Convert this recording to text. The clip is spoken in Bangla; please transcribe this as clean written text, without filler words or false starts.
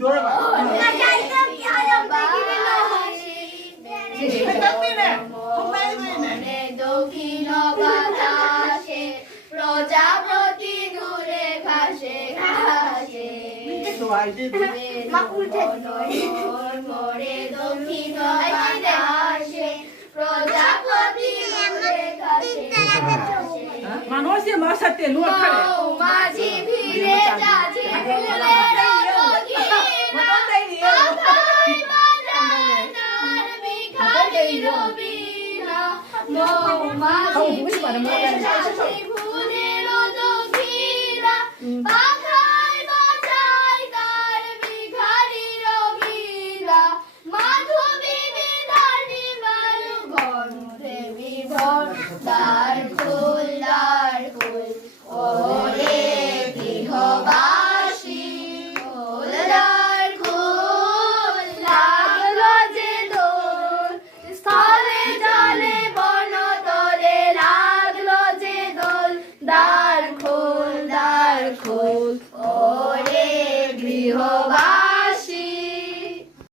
돌아봐. প্রজাপতি দূরে ঘাসে ঘাসে মোরে দক্ষিণ বাতাসে প্রজাপতি দূরে ঘাসে মানুষে মাসাতে লুয়া খালে মাঝি ভিড়ে যাচ্ছে ফুলের রোগী কথাই বাজায় তার ভিখারি রবি মৌমাছি ভিড়ে যাচ্ছে